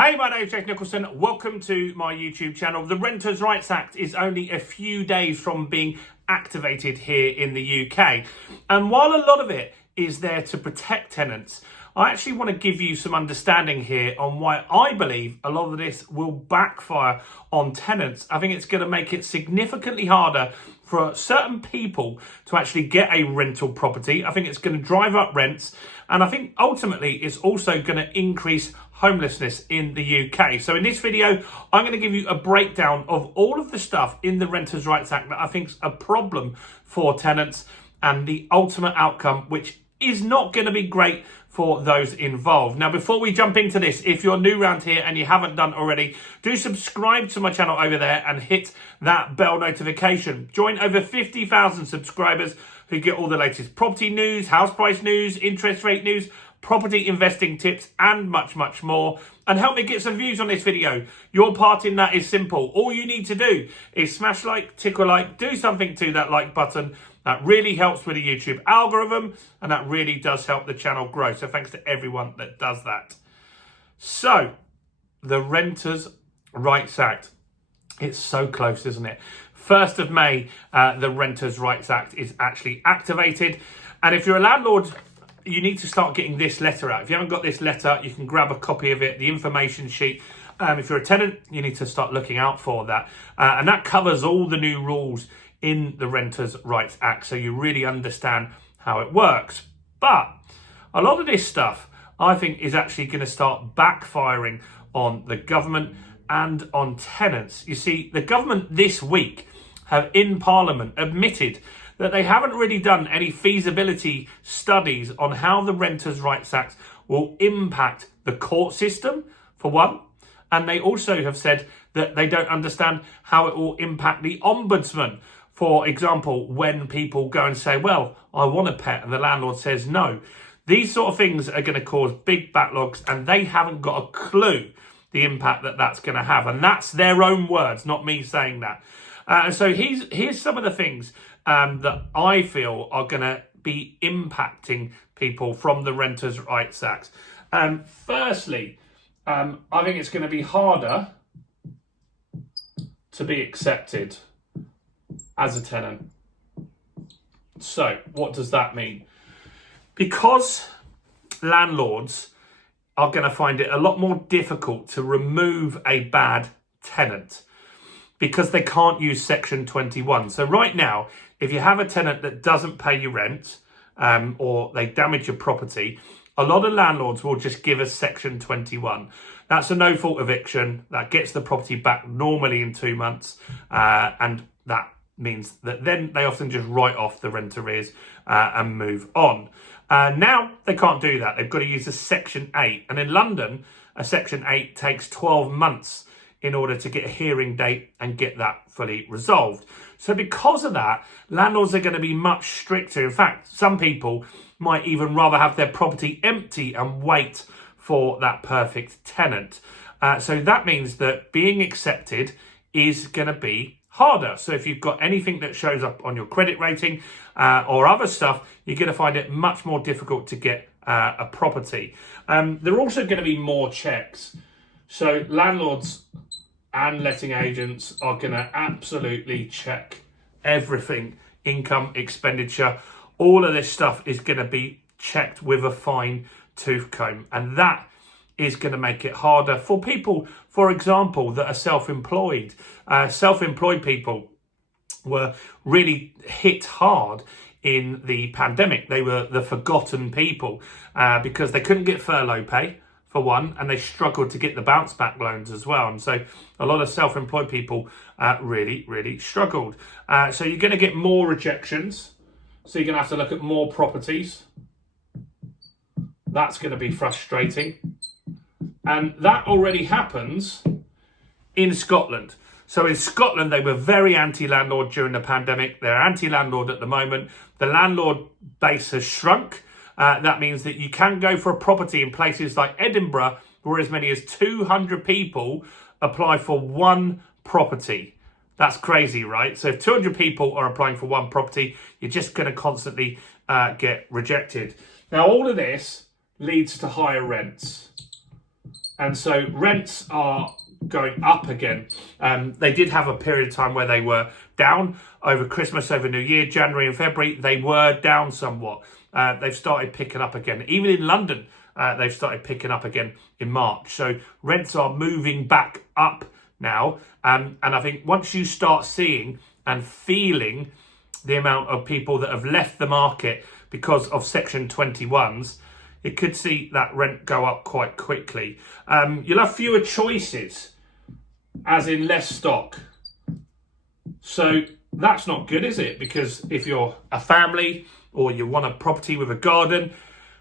Hey, my name is Jake Nicholson. Welcome to my YouTube channel. The Renters' Rights Act is only a few days from being activated here in the UK. And while a lot of it is there to protect tenants, I actually want to give you some understanding here on why I believe a lot of this will backfire on tenants. I think it's going to make it significantly harder for certain people to actually get a rental property. I think it's going to drive up rents. And I think ultimately it's also going to increase homelessness in the UK. So in this video, I'm going to give you a breakdown of all of the stuff in the Renters' Rights Act that I think is a problem for tenants and the ultimate outcome, which is not going to be great for those involved. Now, before we jump into this, if you're new around here and you haven't done already, do subscribe to my channel over there and hit that bell notification. Join over 50,000 subscribers who get all the latest property news, house price news, interest rate news, property investing tips, and much, much more. And help me get some views on this video. Your part in that is simple. All you need to do is smash like, tickle like, do something to that like button. That really helps with the YouTube algorithm, and that really does help the channel grow. So thanks to everyone that does that. So, the Renters' Rights Act. It's so close, isn't it? 1st of May, the Renters' Rights Act is actually activated. And if you're a landlord, you need to start getting this letter out. If you haven't got this letter, you can grab a copy of it, the information sheet. If you're a tenant, you need to start looking out for that. And that covers all the new rules in the Renters' Rights Act, so you really understand how it works. But a lot of this stuff, I think, is actually going to start backfiring on the government and on tenants. You see, the government this week have in Parliament admitted that they haven't really done any feasibility studies on how the Renters' Rights Act will impact the court system, for one. And they also have said that they don't understand how it will impact the ombudsman. For example, when people go and say, well, I want a pet, and the landlord says no. These sort of things are going to cause big backlogs, and they haven't got a clue the impact that that's going to have. And that's their own words, not me saying that. So here's some of the things that I feel are going to be impacting people from the Renters' Rights Act. Firstly, I think it's going to be harder to be accepted as a tenant. So what does that mean? Because landlords are going to find it a lot more difficult to remove a bad tenant because they can't use Section 21. So right now, if you have a tenant that doesn't pay you rent or they damage your property, a lot of landlords will just give us Section 21. That's a no-fault eviction. That gets the property back normally in 2 months. And that means that then they often just write off the rent arrears and move on. Now they can't do that. They've got to use a Section 8. And in London, a Section 8 takes 12 months in order to get a hearing date and get that fully resolved. So because of that, landlords are going to be much stricter. In fact, some people might even rather have their property empty and wait for that perfect tenant. So that means that being accepted is going to be harder. So if you've got anything that shows up on your credit rating or other stuff, you're going to find it much more difficult to get a property. There are also going to be more checks. So landlords and letting agents are going to absolutely check everything, income, expenditure. All of this stuff is going to be checked with a fine tooth comb. And that is going to make it harder for people, for example, that are self-employed. Self-employed people were really hit hard in the pandemic. They were the forgotten people because they couldn't get furlough pay, for one, and they struggled to get the bounce back loans as well. And so a lot of self-employed people really struggled. So you're going to get more rejections. So you're going to have to look at more properties. That's going to be frustrating. And that already happens in Scotland. So in Scotland, they were very anti-landlord during the pandemic. They're anti-landlord at the moment. The landlord base has shrunk. That means that you can go for a property in places like Edinburgh where as many as 200 people apply for one property. That's crazy, right? So if 200 people are applying for one property, you're just going to constantly get rejected. Now, all of this leads to higher rents. And so rents are going up again. They did have a period of time where they were down over Christmas, over New Year, January and February. They were down somewhat. They've started picking up again. Even in London, they've started picking up again in March. So rents are moving back up now. And I think once you start seeing and feeling the amount of people that have left the market because of Section 21s, it could see that rent go up quite quickly. You'll have fewer choices, as in less stock. So that's not good, is it? Because if you're a family or you want a property with a garden,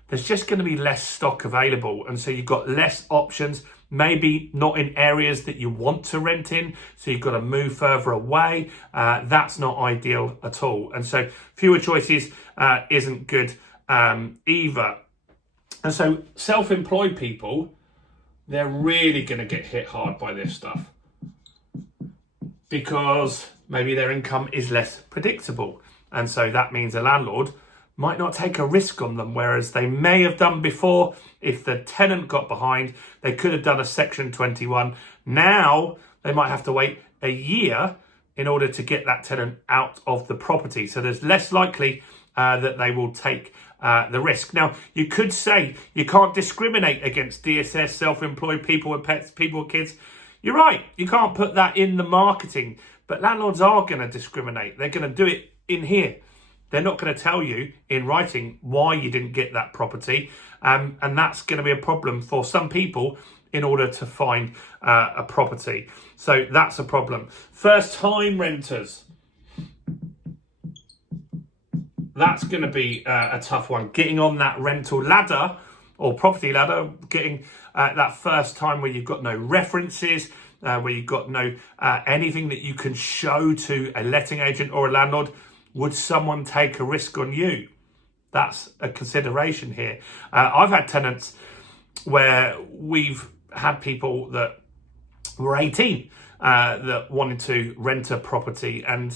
there's just going to be less stock available. And so you've got less options, maybe not in areas that you want to rent in. So you've got to move further away. That's not ideal at all. And so fewer choices isn't good either. And so self-employed people, they're really going to get hit hard by this stuff because maybe their income is less predictable. And so that means a landlord might not take a risk on them, whereas they may have done before. If the tenant got behind, they could have done a Section 21. Now they might have to wait a year in order to get that tenant out of the property. So there's less likely that they will take the risk. Now, you could say you can't discriminate against DSS, self-employed people with pets, people with kids. You're right, you can't put that in the marketing, but landlords are going to discriminate. They're going to do it in here. They're not going to tell you in writing why you didn't get that property. And that's going to be a problem for some people in order to find a property. So that's a problem. First-time renters. That's going to be a tough one. Getting on that rental ladder or property ladder, getting that first time where you've got no references, where you've got no anything that you can show to a letting agent or a landlord. Would someone take a risk on you? That's a consideration here. I've had tenants where we've had people that were 18 that wanted to rent a property, and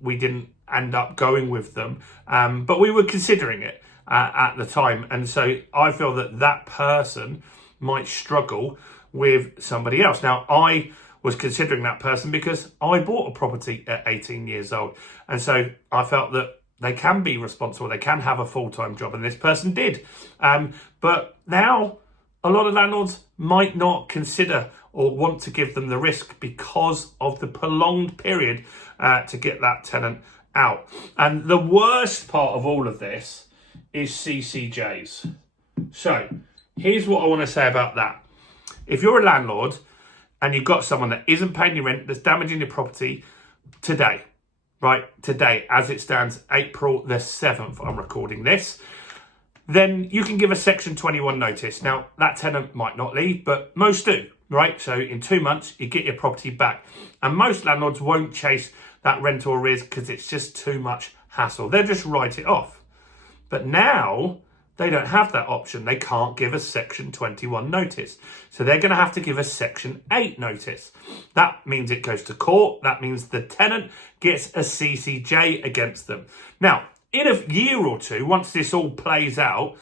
we didn't end up going with them, but we were considering it at the time. And so I feel that that person might struggle with somebody else. Now, I was considering that person because I bought a property at 18 years old. And so I felt that they can be responsible. They can have a full-time job. And this person did. But now a lot of landlords might not consider or want to give them the risk because of the prolonged period to get that tenant out. And the worst part of all of this is CCJs. So here's what I want to say about that. If you're a landlord and you've got someone that isn't paying your rent, that's damaging your property today, right? Today, as it stands, April the 7th, I'm recording this, then you can give a Section 21 notice. Now, that tenant might not leave, but most do, right? So in 2 months, you get your property back. And most landlords won't chase that rental arrears because it's just too much hassle. They'll just write it off. But now they don't have that option. They can't give a Section 21 notice. So they're going to have to give a Section 8 notice. That means it goes to court. That means the tenant gets a CCJ against them. Now, in a year or two, once this all plays out,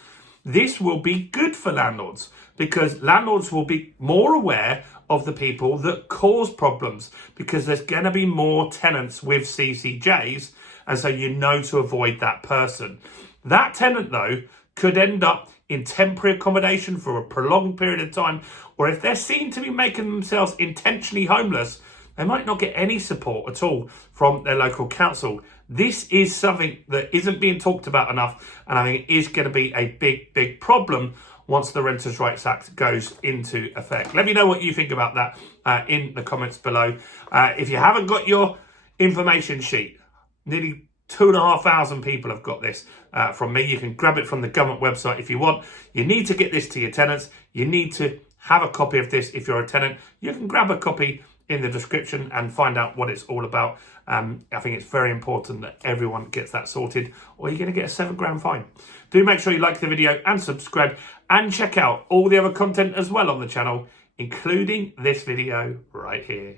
this will be good for landlords because landlords will be more aware of the people that cause problems because there's going to be more tenants with CCJs, and so you know to avoid that person. That tenant, though, could end up in temporary accommodation for a prolonged period of time, or if they're seen to be making themselves intentionally homeless, they might not get any support at all from their local council. This is something that isn't being talked about enough, and I think it is going to be a big, big problem once the Renters' Rights Act goes into effect. Let me know what you think about that in the comments below. If you haven't got your information sheet, nearly 2,500 people have got this from me. You can grab it from the government website if you want. You need to get this to your tenants. You need to have a copy of this if you're a tenant. You can grab a copy in the description and find out what it's all about. I think it's very important that everyone gets that sorted, or you're going to get a £7 fine. Do make sure you like the video and subscribe, and check out all the other content as well on the channel, including this video right here.